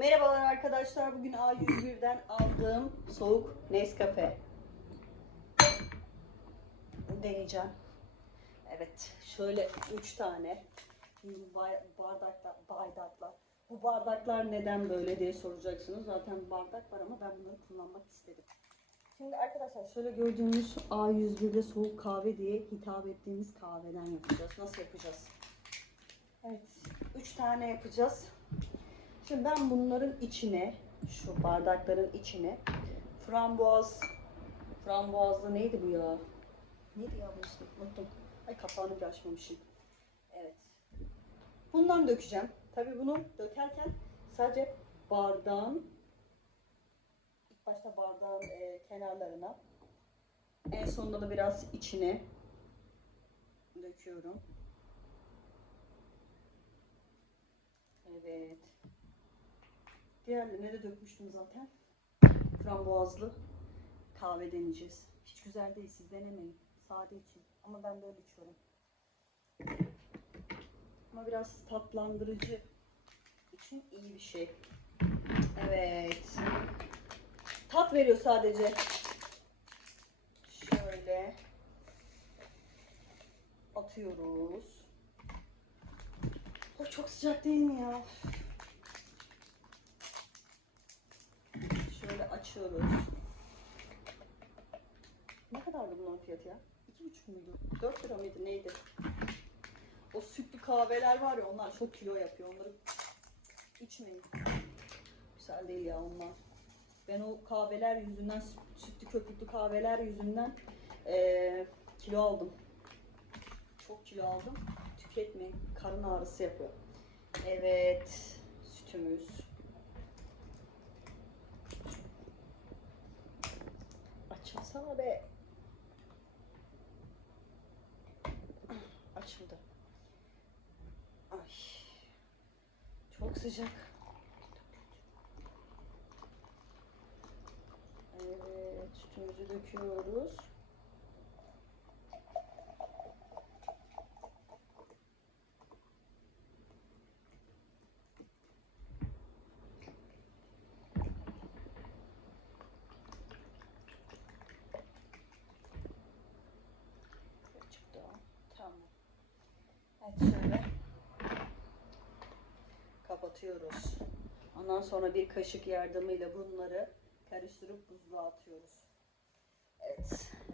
Merhabalar arkadaşlar. Bugün A101'den aldığım soğuk Nescafe. Deneyeceğim. Evet. Şöyle 3 tane bardaklar, bardaklar. Bu bardaklar neden böyle diye soracaksınız. Zaten bardak var ama ben bunları kullanmak istedim. Şimdi arkadaşlar şöyle gördüğünüz A101'de soğuk kahve diye hitap ettiğimiz kahveden yapacağız. Nasıl yapacağız? Evet. 3 tane yapacağız. Şimdi ben bunların içine, şu bardakların içine frambuaz, frambuazlı neydi bu ya? Neydi ya bu ismi? Unuttum. Ay kapağını bile açmamışım. Evet. Bundan dökeceğim. Tabii bunu dökerken sadece bardağın ilk başta bardağın e, kenarlarına en sonunda da biraz içine döküyorum. Evet. Diğerlerine de dökmüştüm zaten. Frambuazlı kahve deneyeceğiz. Hiç güzel değil siz denemeyin. Sade için. Ama ben böyle içiyorum. Ama biraz tatlandırıcı için iyi bir şey. Evet. Tat veriyor sadece. Şöyle atıyoruz. O çok sıcak değil mi ya? Şöyle açıyoruz. Ne kadardı bunların fiyatı ya? İki buçuk muydu? Dört lira mıydı neydi? O sütlü kahveler var ya onlar çok kilo yapıyor. Onları içmeyin. Güzel değil ya onlar. Ben o kahveler yüzünden, sütlü köpüklü kahveler yüzünden eee, kilo aldım. Çok kilo aldım. Tüketmeyin. Karın ağrısı yapıyor. Evet. Sütümüz. Açılsana be. Açıldı. Ay. Çok sıcak. Evet, sütümüzü döküyoruz. Evet şöyle kapatıyoruz. Ondan sonra bir kaşık yardımıyla bunları karıştırıp buzluğa atıyoruz. Evet.